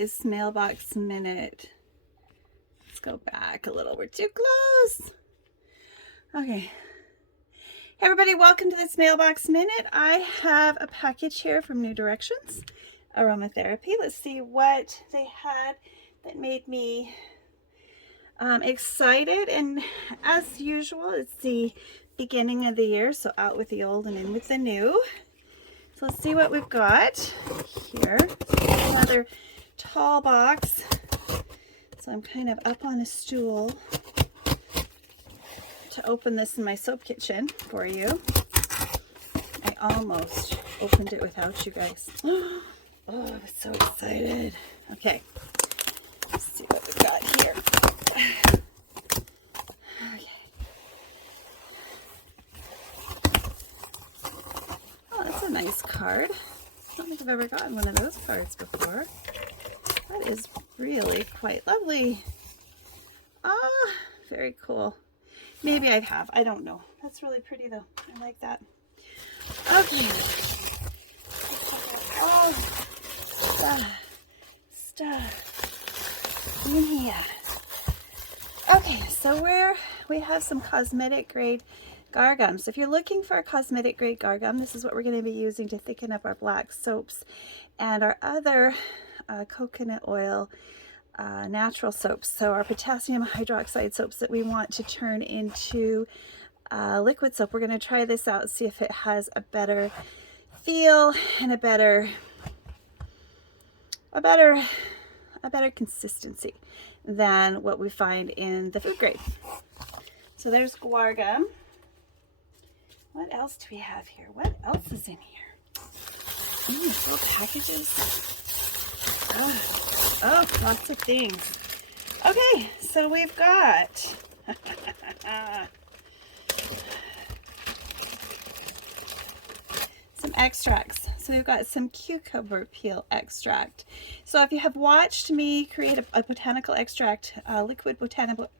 this mailbox minute. Let's go back a little. We're too close. Okay. Hey everybody, welcome to this mailbox minute. I have a package here from New Directions Aromatherapy. Let's see what they had that made me excited. And as usual, it's the beginning of the year, so out with the old and in with the new. So let's see what we've got here. Another tall box. So I'm kind of up on a stool to open this in my soap kitchen for you. I almost opened it without you guys. Oh, I'm so excited. Okay, let's see what we've got here. Okay. Oh, that's a nice card. I don't think I've ever gotten one of those cards before. That is really quite lovely. Ah, very cool. Maybe I have. I don't know. That's really pretty though. I like that. Okay. Oh, stuff in here. Okay, so we have some cosmetic grade gar gum. So if you're looking for a cosmetic grade gar gum, this is what we're going to be using to thicken up our black soaps and our other coconut oil natural soaps. So our potassium hydroxide soaps that we want to turn into liquid soap. We're going to try this out, see if it has a better feel and a better consistency than what we find in the food grade. So there's guar gum. What else do we have here? What else is in here? Little packages. Oh, lots of things. Okay, so we've got some extracts. So we've got some cucumber peel extract. So if you have watched me create a botanical extract, liquid botanical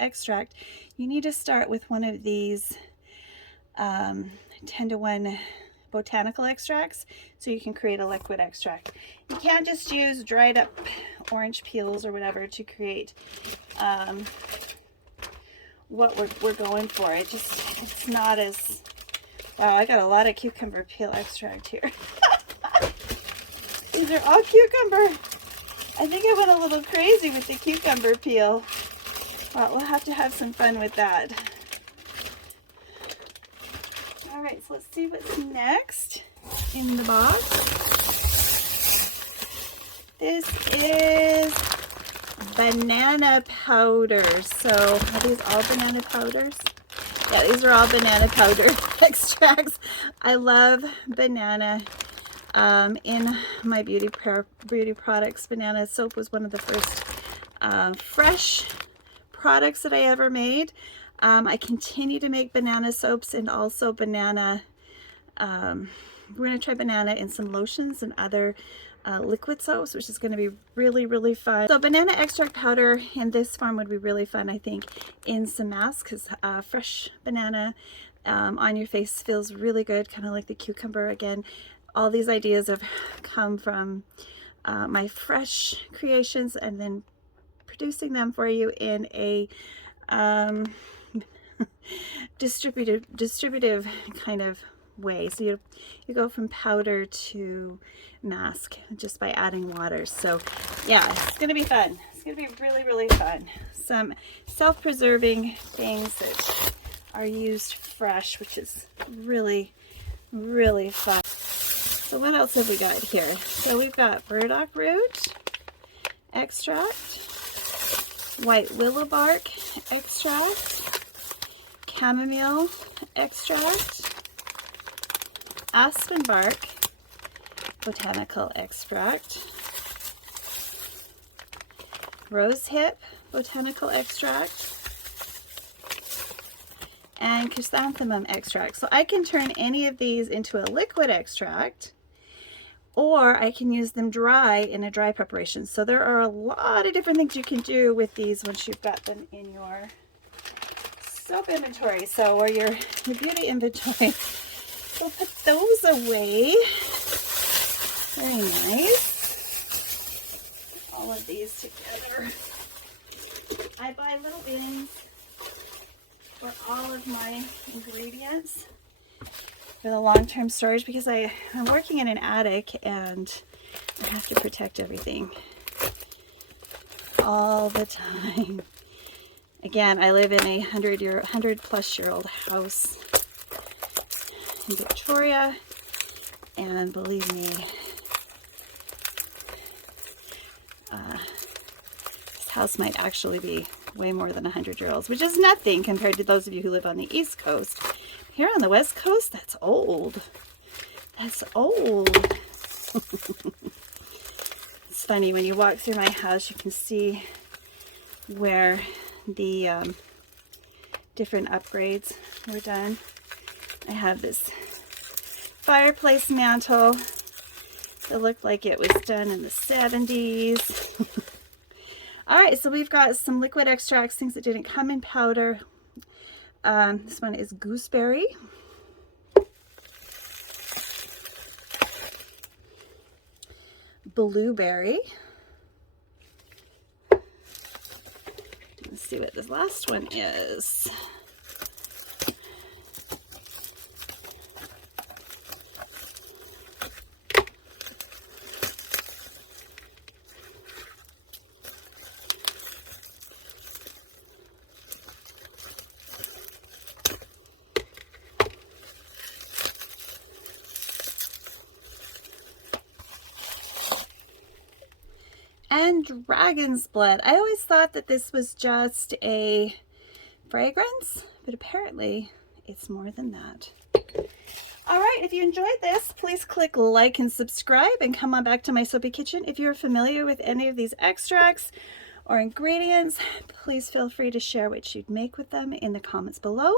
extract, you need to start with one of these 10-to-1 botanical extracts so you can create a liquid extract. You can't just use dried up orange peels or whatever to create what we're going for. It's not as... Wow, I got a lot of cucumber peel extract here. These are all cucumber. I think I went a little crazy with the cucumber peel. Well, we'll have to have some fun with that. All right, so let's see what's next in the box. This is banana powders. So are these all banana powders? Yeah, these are all banana powder extracts. I love banana in my beauty products. Banana soap was one of the first fresh products that I ever made. I continue to make banana soaps and also banana, we're going to try banana in some lotions and other liquid soaps, which is going to be really, really fun. So banana extract powder in this form would be really fun, I think, in some masks, because fresh banana on your face feels really good, kind of like the cucumber. Again, all these ideas have come from my fresh creations and then producing them for you in a distributive kind of way. So you go from powder to mask just by adding water. So yeah, it's gonna be fun. It's gonna be really, really fun. Some self-preserving things that are used fresh, which is really, really fun. So what else have we got here? So we've got burdock root extract, white willow bark extract, chamomile extract, aspen bark botanical extract, rosehip botanical extract, and chrysanthemum extract. So I can turn any of these into a liquid extract, or I can use them dry in a dry preparation. So there are a lot of different things you can do with these once you've got them in your soap inventory, so, or your beauty inventory. We'll put those away. Very nice. add these together. I buy little bins for all of my ingredients for the long-term storage because I'm working in an attic and I have to protect everything all the time. Again, I live in a 100-plus-year-old house in Victoria, and believe me, this house might actually be way more than 100 years old, which is nothing compared to those of you who live on the East Coast. Here on the West Coast, that's old. That's old. It's funny, when you walk through my house, you can see where the different upgrades were done. I have this fireplace mantle that looked like it was done in the 70s. All right, so we've got some liquid extracts, things that didn't come in powder. This one is gooseberry. Blueberry. Let's see what this last one is. And dragon's blood. I always thought that this was just a fragrance, but apparently it's more than that. All right, if you enjoyed this, please click like and subscribe and come on back to my soapy kitchen. If you're familiar with any of these extracts or ingredients, please feel free to share what you'd make with them in the comments below.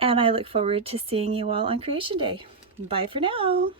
And I look forward to seeing you all on Creation Day. Bye for now.